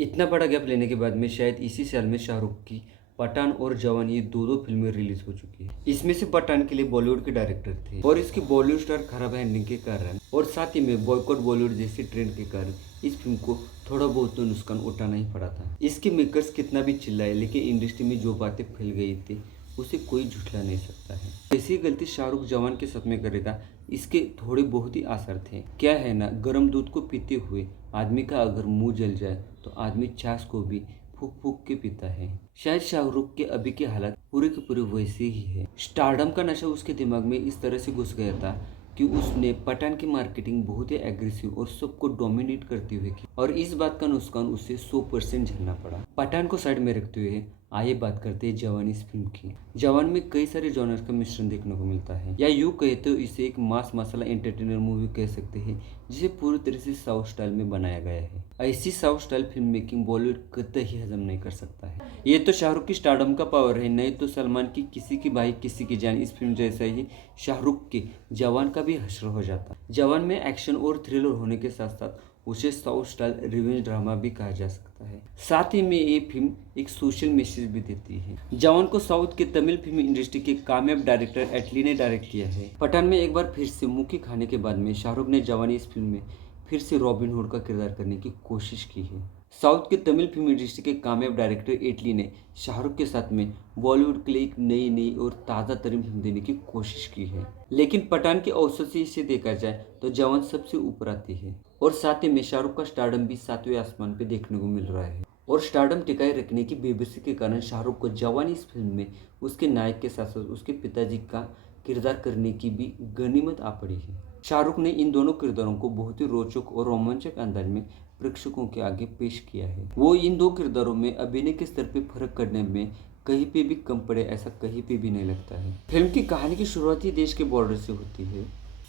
इतना बड़ा गैप लेने के बाद में शायद इसी साल में शाहरुख की पठान और जवान ये दो फिल्में रिलीज हो चुकी है। इसमें से पठान के लिए बॉलीवुड के डायरेक्टर थे और इसकी बॉलीवुड स्टार खराब हैंडलिंग के कारण और साथ ही में बॉयकॉट बॉलीवुड जैसी ट्रेंड के कारण इस फिल्म को थोड़ा बहुत तो नुकसान उठाना ही पड़ा था। इसके मेकर्स कितना भी चिल्लाए लेकिन इंडस्ट्री में जो बातें फैल गई थी उसे कोई झुठला नहीं सकता है। ऐसी गलती शाहरुख जवान के साथ में करेगा इसके थोड़े बहुत ही असर थे। क्या है ना, गर्म दूध को पीते हुए आदमी का अगर मुंह जल जाए तो आदमी छाछ को भी फूक फूक के पीता है। शायद शाहरुख के अभी के हालात पूरे के पूरे वैसे ही है। स्टारडम का नशा उसके दिमाग में इस तरह से घुस गया था कि उसने पठान की मार्केटिंग बहुत ही एग्रेसिव और सबको डोमिनेट करते हुए की और इस बात का नुकसान उसे 100% झेलना पड़ा। पठान को साइड में रखते हुए आइए बात करते हैं जवान इस फिल्म की। जवान में कई सारे जॉनर का मिश्रण देखने को मिलता है, या यूँ कहे तो इसे एक मास मसाला एंटरटेनर मूवी कह सकते हैं जिसे पूरी तरह से साउथ स्टाइल में बनाया गया है। ऐसी south style film making Bollywood कतई ही हजम नहीं कर सकता है। ये तो शाहरुख की स्टारडम का पावर है, नहीं तो सलमान की किसी की भाई किसी की जान इस फिल्म जैसा ही शाहरुख के जवान का भी हश्र हो जाता। जवान में एक्शन और थ्रिलर होने के साथ साथ उसे साउथ स्टाइल रिवेंज ड्रामा भी कहा जा सकता है। साथ ही में ये फिल्म एक सोशल मैसेज भी देती है। जवान को साउथ के तमिल फिल्म इंडस्ट्री के कामयाब डायरेक्टर एटली ने डायरेक्ट किया है। पठान में एक बार फिर से मुक्की खाने के बाद में शाहरुख ने जवानी इस फिल्म में फिर से रॉबिन हुड का किरदार करने की कोशिश की है। साउथ के तमिल फिल्म इंडस्ट्री के कामयाब डायरेक्टर एटली ने शाहरुख के साथ में बॉलीवुड के लिए एक नई और ताज़ा तरीन फिल्म देने की कोशिश की है। लेकिन पठान के औसत से इसे देखा जाए तो जवान सबसे ऊपर आती है और साथ ही में शाहरुख का स्टारडम भी सातवें आसमान पे देखने को मिल रहा है। और स्टारडम टिकाए रखने की बेबसी के कारण शाहरुख को जवान इस फिल्म में उसके नायक के साथ साथ उसके पिताजी का किरदार करने की भी गनीमत आ पड़ी है। शाहरुख ने इन दोनों किरदारों को बहुत ही रोचक और रोमांचक अंदाज में प्रेक्षकों के आगे पेश किया है। वो इन दो किरदारों में अभिनय के स्तर पे फर्क करने में कहीं पे भी कम पड़े ऐसा कहीं पे भी नहीं लगता है। फिल्म की कहानी की शुरुआत ही देश के बॉर्डर से होती है।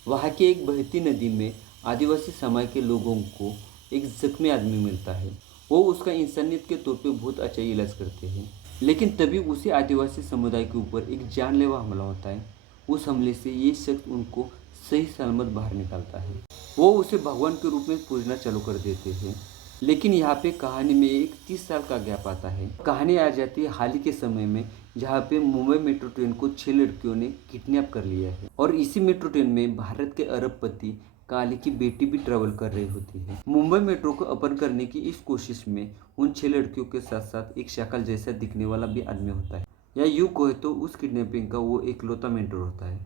वहाँ की एक बहती नदी में आदिवासी समाज के लोगों को एक जख्मी आदमी मिलता है। वो उसका इंसानियत के तौर पे बहुत अच्छा इलाज करते हैं, लेकिन तभी उसी आदिवासी समुदाय के ऊपर एक जानलेवा हमला होता है। उस हमले से ये शख्स उनको सही सलामत बाहर निकालता है। वो उसे भगवान के रूप में पूजना चालू कर देते हैं। लेकिन यहाँ पे कहानी में एक 30 साल का गैप आता है। कहानी आ जाती है हाल ही के समय में, जहाँ पे मुंबई मेट्रो ट्रेन को 6 लड़कियों ने किडनैप कर लिया है और इसी मेट्रो ट्रेन में भारत के अरबपति काली की बेटी भी ट्रेवल कर रही होती है। मुंबई मेट्रो को अपहरण करने की इस कोशिश में उन 6 लड़कियों के साथ साथ एक शकल जैसा दिखने वाला भी आदमी होता है, या यूँ कहे तो उस किडनैपिंग का वो इकलौता मेंटर होता है।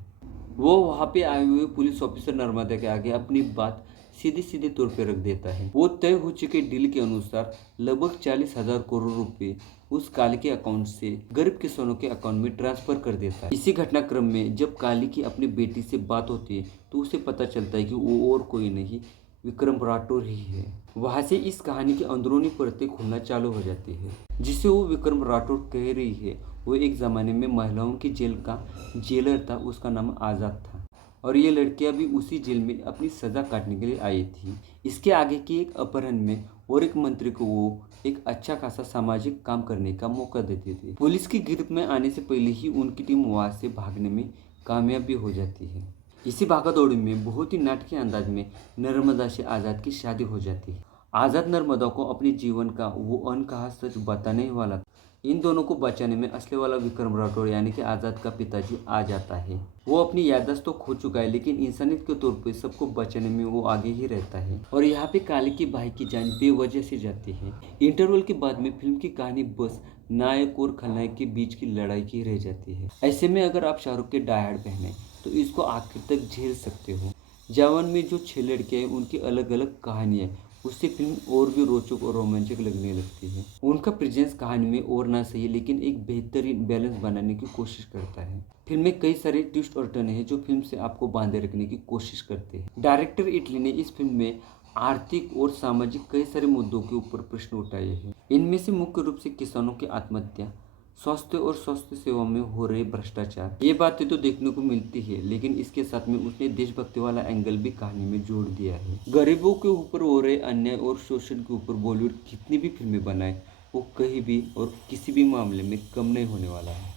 वो वहाँ पे आए हुए पुलिस ऑफिसर नर्मदा के आगे अपनी बात सीधे सीधे तौर पे रख देता है। वो तय हो चुके डील के अनुसार लगभग 40,000 करोड़ रुपए उस काली के अकाउंट से गरीब किसानों के अकाउंट में ट्रांसफर कर देता है। इसी घटनाक्रम में जब काली की अपनी बेटी से बात होती है तो उसे पता चलता है कि वो और कोई नहीं विक्रम राठौर ही है। वहाँ से इस कहानी की अंदरूनी परतें खुलना चालू हो जाती है। जिसे वो विक्रम राठौर कह रही है वो एक ज़माने में महिलाओं की जेल का जेलर था, उसका नाम आज़ाद था और ये लड़कियां भी उसी जेल में अपनी सज़ा काटने के लिए आई थी। इसके आगे की एक अपहरण में और एक मंत्री को वो एक अच्छा खासा सामाजिक काम करने का मौका देते थे। पुलिस की गिरफ्त में आने से पहले ही उनकी टीम वहाँ से भागने में कामयाब भी हो जाती है। इसी भागादौड़ी में बहुत ही नाटकीय अंदाज में नर्मदा से आज़ाद की शादी हो जाती है। आज़ाद नर्मदा को अपने जीवन का वो अनकहा सच बताने वाला, इन दोनों को बचाने में असली वाला विक्रम राठौर यानी कि आज़ाद का पिताजी आ जाता है। वो अपनी याददाश्त तो खो चुका है लेकिन इंसानियत के तौर पे सबको बचाने में वो आगे ही रहता है और यहाँ पे काली के भाई की जान बेवजह से जाती है। इंटरवल के बाद में फिल्म की कहानी बस नायक और खलनायक के बीच की लड़ाई की रह जाती है। ऐसे में अगर आप शाहरुख के डाई हार्ड फैन हैं तो इसको आखिर तक झेल सकते हो। जवान में जो 6 लड़कियां हैं उनकी अलग अलग कहानियाँ, उससे फिल्म और भी रोचक और रोमांचक लगने लगती है। उनका प्रेजेंस कहानी में और ना सही लेकिन एक बेहतरीन बैलेंस बनाने की कोशिश करता है। फिल्म में कई सारे ट्विस्ट और टर्न है जो फिल्म से आपको बांधे रखने की कोशिश करते हैं। डायरेक्टर इटली ने इस फिल्म में आर्थिक और सामाजिक कई सारे मुद्दों के ऊपर प्रश्न उठाए हैं। इनमें से मुख्य रूप से किसानों की आत्महत्या, स्वास्थ्य और स्वास्थ्य सेवा में हो रहे भ्रष्टाचार, ये बातें तो देखने को मिलती है लेकिन इसके साथ में उसने देशभक्ति वाला एंगल भी कहानी में जोड़ दिया है। गरीबों के ऊपर हो रहे अन्याय और शोषण के ऊपर बॉलीवुड कितनी भी फिल्में बनाए वो कहीं भी और किसी भी मामले में कम नहीं होने वाला है।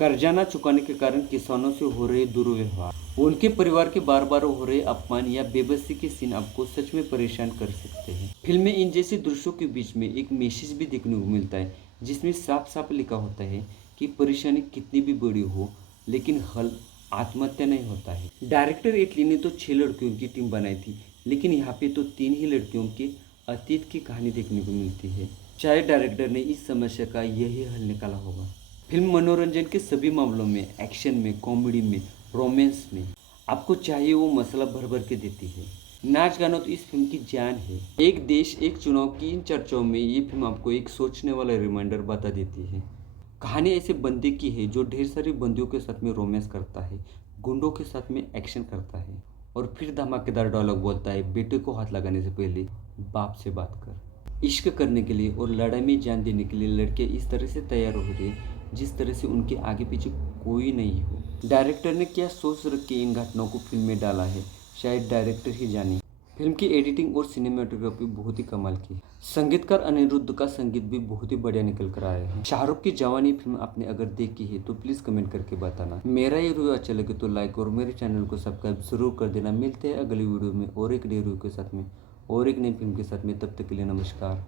कर्जा न चुकाने के कारण किसानों से हो रहे दुर्व्यवहार, उनके परिवार के बार बार हो रहे अपमान या बेबसी के सीन आपको सच में परेशान कर सकते हैं। फिल्म में इन जैसे दृश्यों के बीच में एक मैसेज भी देखने को मिलता है, जिसमें साफ साफ लिखा होता है कि परेशानी कितनी भी बड़ी हो, लेकिन हल आत्महत्या नहीं होता है। डायरेक्टर एटली ने तो 6 लड़कियों की टीम बनाई थी, लेकिन यहाँ पे तो 3 ही लड़कियों के अतीत की कहानी देखने को मिलती है। शायद डायरेक्टर ने इस समस्या का यही हल निकाला होगा। फिल्म मनोरंजन के सभी मामलों में, एक्शन में, कॉमेडी में, रोमांस में आपको चाहिए वो मसाला भर भर के देती है। नाच गाना तो इस फिल्म की जान है। एक देश एक चुनाव की इन चर्चाओं में ये फिल्म आपको एक सोचने वाला रिमाइंडर बता देती है। कहानी ऐसे बंदे की है जो ढेर सारी बंदियों के साथ में रोमांस करता है, गुंडों के साथ में एक्शन करता है और फिर धमाकेदार डायलॉग बोलता है, बेटे को हाथ लगाने से पहले बाप से बात कर। इश्क करने के लिए और लड़ाई में जान देने के लिए लड़के इस तरह से तैयार हो रहे हैं जिस तरह से उनके आगे पीछे कोई नहीं हो। डायरेक्टर ने क्या सोच रख के इन घटनाओं को फिल्म में डाला है, शायद डायरेक्टर ही जाने। फिल्म की एडिटिंग और सिनेमेटोग्राफी बहुत ही कमाल की है। संगीतकार अनिरुद्ध का संगीत भी बहुत ही बढ़िया निकल कर आया है। शाहरुख की जवानी फिल्म आपने अगर देखी है तो प्लीज़ कमेंट करके बताना। मेरा ये रिव्यू अच्छा लगे तो लाइक और मेरे चैनल को सब्सक्राइब जरूर कर देना। मिलते हैं अगली वीडियो में और एक नई रिव्यू के साथ में और एक नई फिल्म के साथ में। तब तक के लिए नमस्कार।